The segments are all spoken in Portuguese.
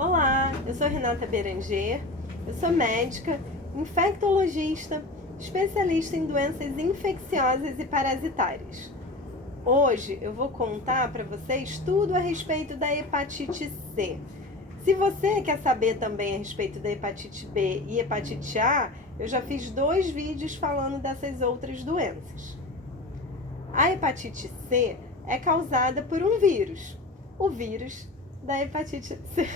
Olá, eu sou Renata Beranger, eu sou médica, infectologista, especialista em doenças infecciosas e parasitárias. Hoje eu vou contar para vocês tudo a respeito da hepatite C. Se você quer saber também a respeito da hepatite B e hepatite A, eu já fiz 2 vídeos falando dessas outras doenças. A hepatite C é causada por um vírus, o vírus da hepatite C.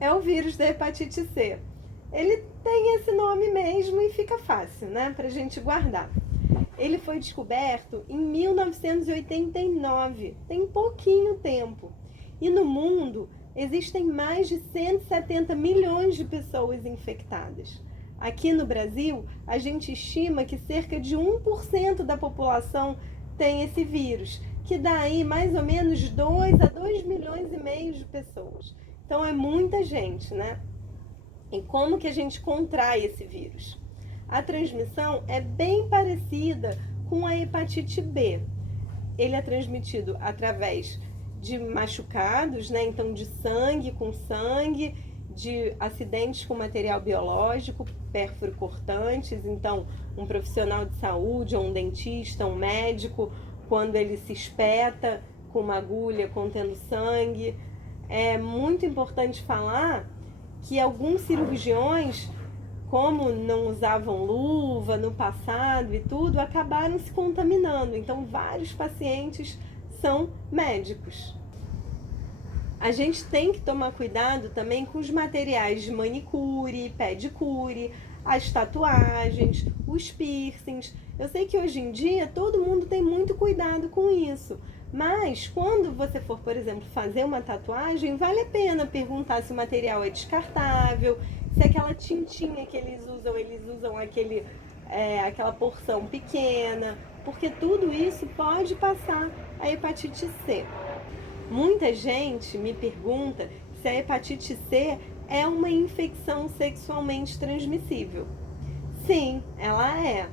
É o vírus da hepatite C. Ele tem esse nome mesmo e fica fácil, né, pra gente guardar. Ele foi descoberto em 1989, tem pouquinho tempo. E no mundo existem mais de 170 milhões de pessoas infectadas. Aqui no Brasil, a gente estima que cerca de 1% da população tem esse vírus, que dá aí mais ou menos 2 a 2 milhões e meio de pessoas. Então é muita gente, né? E como que a gente contrai esse vírus? A transmissão é bem parecida com a hepatite B. Ele é transmitido através de machucados, né? Então de sangue com sangue, de acidentes com material biológico, perfuro-cortantes. Então um profissional de saúde, ou um dentista, um médico, quando ele se espeta com uma agulha contendo sangue. É muito importante falar que alguns cirurgiões, como não usavam luva no passado e tudo, acabaram se contaminando. Então, vários pacientes são médicos. A gente tem que tomar cuidado também com os materiais de manicure, pedicure, as tatuagens, os piercings. Eu sei que hoje em dia todo mundo tem muito cuidado com isso, mas quando você for, por exemplo, fazer uma tatuagem, vale a pena perguntar se o material é descartável, se aquela tintinha que eles usam aquela porção pequena, porque tudo isso pode passar a hepatite C. Muita gente me pergunta se a hepatite C é uma infecção sexualmente transmissível. Sim, ela é.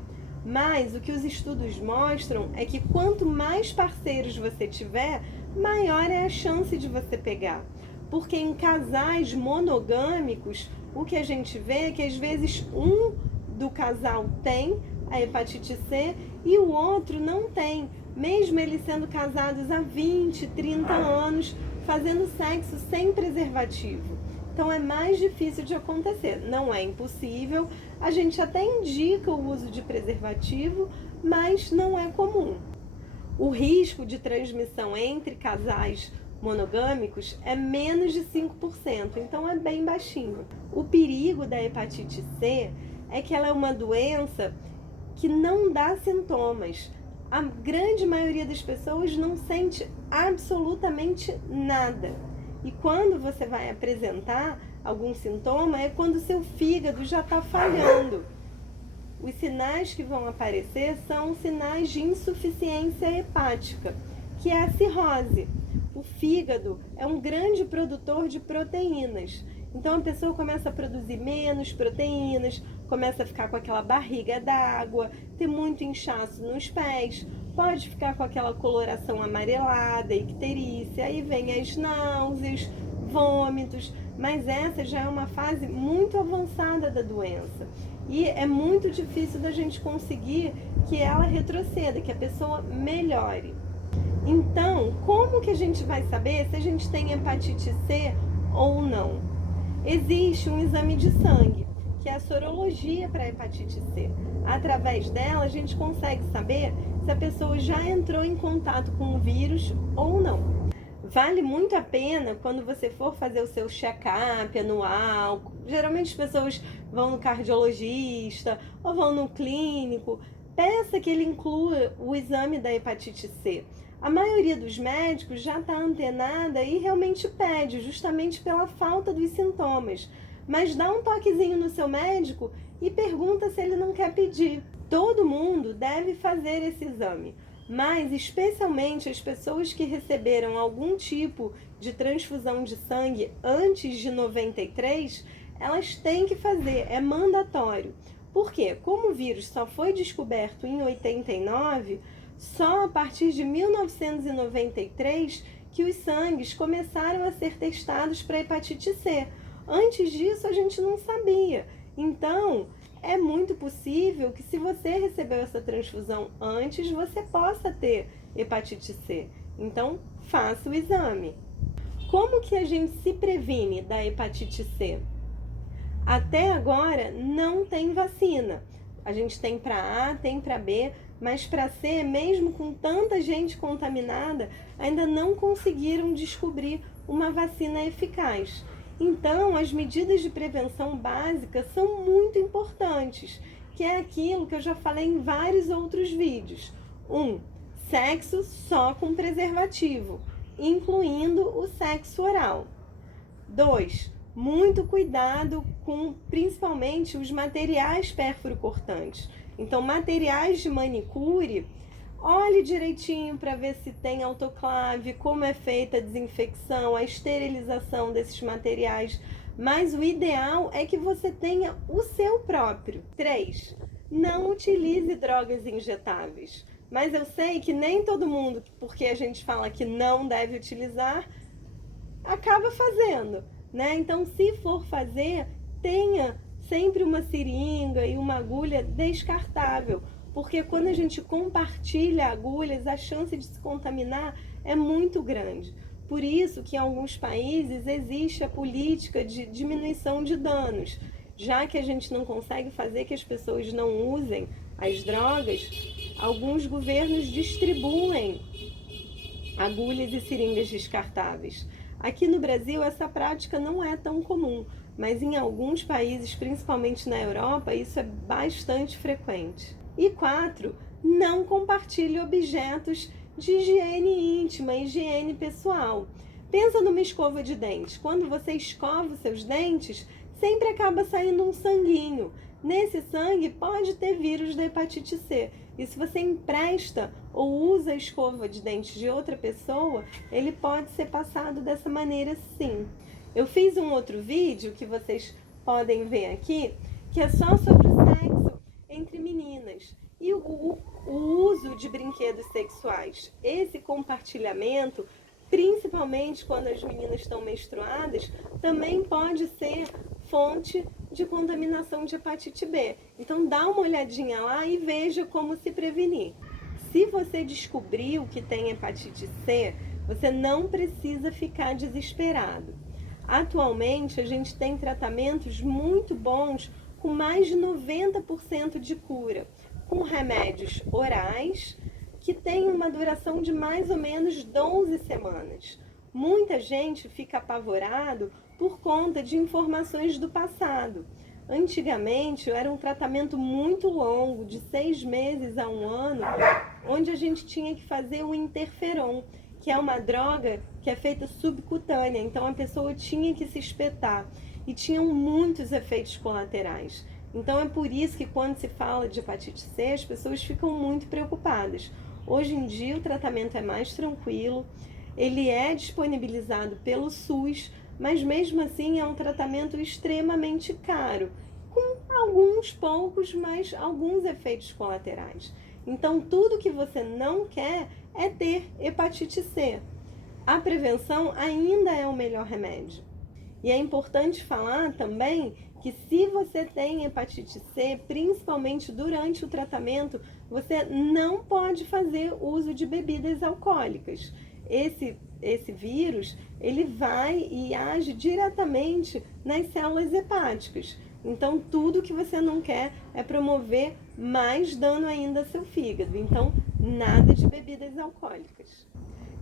Mas o que os estudos mostram é que quanto mais parceiros você tiver, maior é a chance de você pegar. Porque em casais monogâmicos, o que a gente vê é que às vezes um do casal tem a hepatite C e o outro não tem, mesmo eles sendo casados há 20, 30 anos, fazendo sexo sem preservativo. Então é mais difícil de acontecer. Não é impossível, a gente até indica o uso de preservativo, mas não é comum. O risco de transmissão entre casais monogâmicos é menos de 5%, então é bem baixinho. O perigo da hepatite C é que ela é uma doença que não dá sintomas. A grande maioria das pessoas não sente absolutamente nada. E quando você vai apresentar algum sintoma, é quando o seu fígado já está falhando. Os sinais que vão aparecer são sinais de insuficiência hepática, que é a cirrose. O fígado é um grande produtor de proteínas. Então a pessoa começa a produzir menos proteínas, começa a ficar com aquela barriga d'água, ter muito inchaço nos pés, pode ficar com aquela coloração amarelada, icterícia, aí vem as náuseas, vômitos, mas essa já é uma fase muito avançada da doença. E é muito difícil da gente conseguir que ela retroceda, que a pessoa melhore. Então, como que a gente vai saber se a gente tem hepatite C ou não? Existe um exame de sangue, que é a sorologia para a hepatite C. Através dela, a gente consegue saber se a pessoa já entrou em contato com o vírus ou não. Vale muito a pena quando você for fazer o seu check-up anual. Geralmente as pessoas vão no cardiologista ou vão no clínico. Peça que ele inclua o exame da hepatite C. A maioria dos médicos já está antenada e realmente pede, justamente pela falta dos sintomas. Mas dá um toquezinho no seu médico e pergunta se ele não quer pedir. Todo mundo deve fazer esse exame, mas especialmente as pessoas que receberam algum tipo de transfusão de sangue antes de 93, elas têm que fazer, é mandatório. Por quê? Como o vírus só foi descoberto em 89, só a partir de 1993 que os sangues começaram a ser testados para hepatite C. Antes disso, a gente não sabia. Então, é muito possível que se você recebeu essa transfusão antes, você possa ter hepatite C. Então, faça o exame. Como que a gente se previne da hepatite C? Até agora, não tem vacina. A gente tem para A, tem para B, mas para C, mesmo com tanta gente contaminada, ainda não conseguiram descobrir uma vacina eficaz. Então, as medidas de prevenção básicas são muito importantes, que é aquilo que eu já falei em vários outros vídeos. 1. Sexo só com preservativo, incluindo o sexo oral. 2. Muito cuidado com, principalmente, os materiais pérfuro-cortantes. Então, materiais de manicure, olhe direitinho para ver se tem autoclave, como é feita a desinfecção, a esterilização desses materiais. Mas o ideal é que você tenha o seu próprio. 3. Não utilize drogas injetáveis. Mas eu sei que nem todo mundo, porque a gente fala que não deve utilizar, acaba fazendo, né? Então, se for fazer, tenha sempre uma seringa e uma agulha descartável, porque quando a gente compartilha agulhas, a chance de se contaminar é muito grande. Por isso que em alguns países existe a política de diminuição de danos. Já que a gente não consegue fazer que as pessoas não usem as drogas, alguns governos distribuem agulhas e seringas descartáveis. Aqui no Brasil, essa prática não é tão comum, mas em alguns países, principalmente na Europa, isso é bastante frequente. E 4, não compartilhe objetos de higiene íntima, higiene pessoal. Pensa numa escova de dentes. Quando você escova os seus dentes, sempre acaba saindo um sanguinho. Nesse sangue pode ter vírus da hepatite C. E se você empresta ou usa a escova de dentes de outra pessoa, ele pode ser passado dessa maneira sim. Eu fiz um outro vídeo que vocês podem ver aqui, que é só sobre o sexo entre meninas e o uso de brinquedos sexuais. Esse compartilhamento, principalmente quando as meninas estão menstruadas, também pode ser fonte de contaminação de hepatite B. Então dá uma olhadinha lá e veja como se prevenir. Se você descobriu que tem hepatite C, você não precisa ficar desesperado. Atualmente a gente tem tratamentos muito bons com mais de 90% de cura, com remédios orais que têm uma duração de mais ou menos 12 semanas. Muita gente fica apavorado por conta de informações do passado. Antigamente era um tratamento muito longo, de 6 meses a 1 ano, onde a gente tinha que fazer o interferon, que é uma droga que é feita subcutânea, então a pessoa tinha que se espetar e tinham muitos efeitos colaterais. Então é por isso que quando se fala de hepatite C, as pessoas ficam muito preocupadas. Hoje em dia o tratamento é mais tranquilo, ele é disponibilizado pelo SUS, mas mesmo assim é um tratamento extremamente caro, com alguns poucos, mas alguns efeitos colaterais. Então tudo que você não quer é ter hepatite C. A prevenção ainda é o melhor remédio. E é importante falar também que se você tem hepatite C, principalmente durante o tratamento, você não pode fazer uso de bebidas alcoólicas. Esse vírus, ele vai e age diretamente nas células hepáticas. Então, tudo que você não quer é promover mais dano ainda ao seu fígado. Então, nada de bebidas alcoólicas.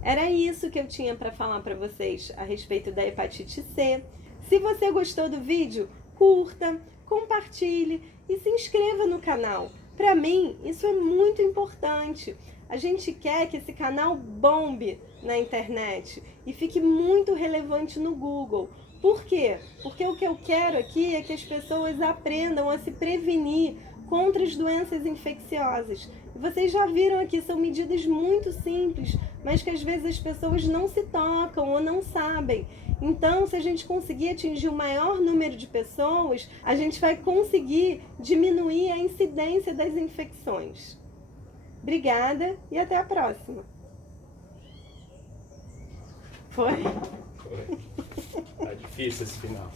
Era isso que eu tinha para falar para vocês a respeito da hepatite C. Se você gostou do vídeo, curta, compartilhe e se inscreva no canal. Para mim, isso é muito importante. A gente quer que esse canal bombe na internet e fique muito relevante no Google. Por quê? Porque o que eu quero aqui é que as pessoas aprendam a se prevenir contra as doenças infecciosas. Vocês já viram aqui, são medidas muito simples, mas que às vezes as pessoas não se tocam ou não sabem. Então, se a gente conseguir atingir o maior número de pessoas, a gente vai conseguir diminuir a incidência das infecções. Obrigada e até a próxima! Foi? Foi. Tá difícil esse final.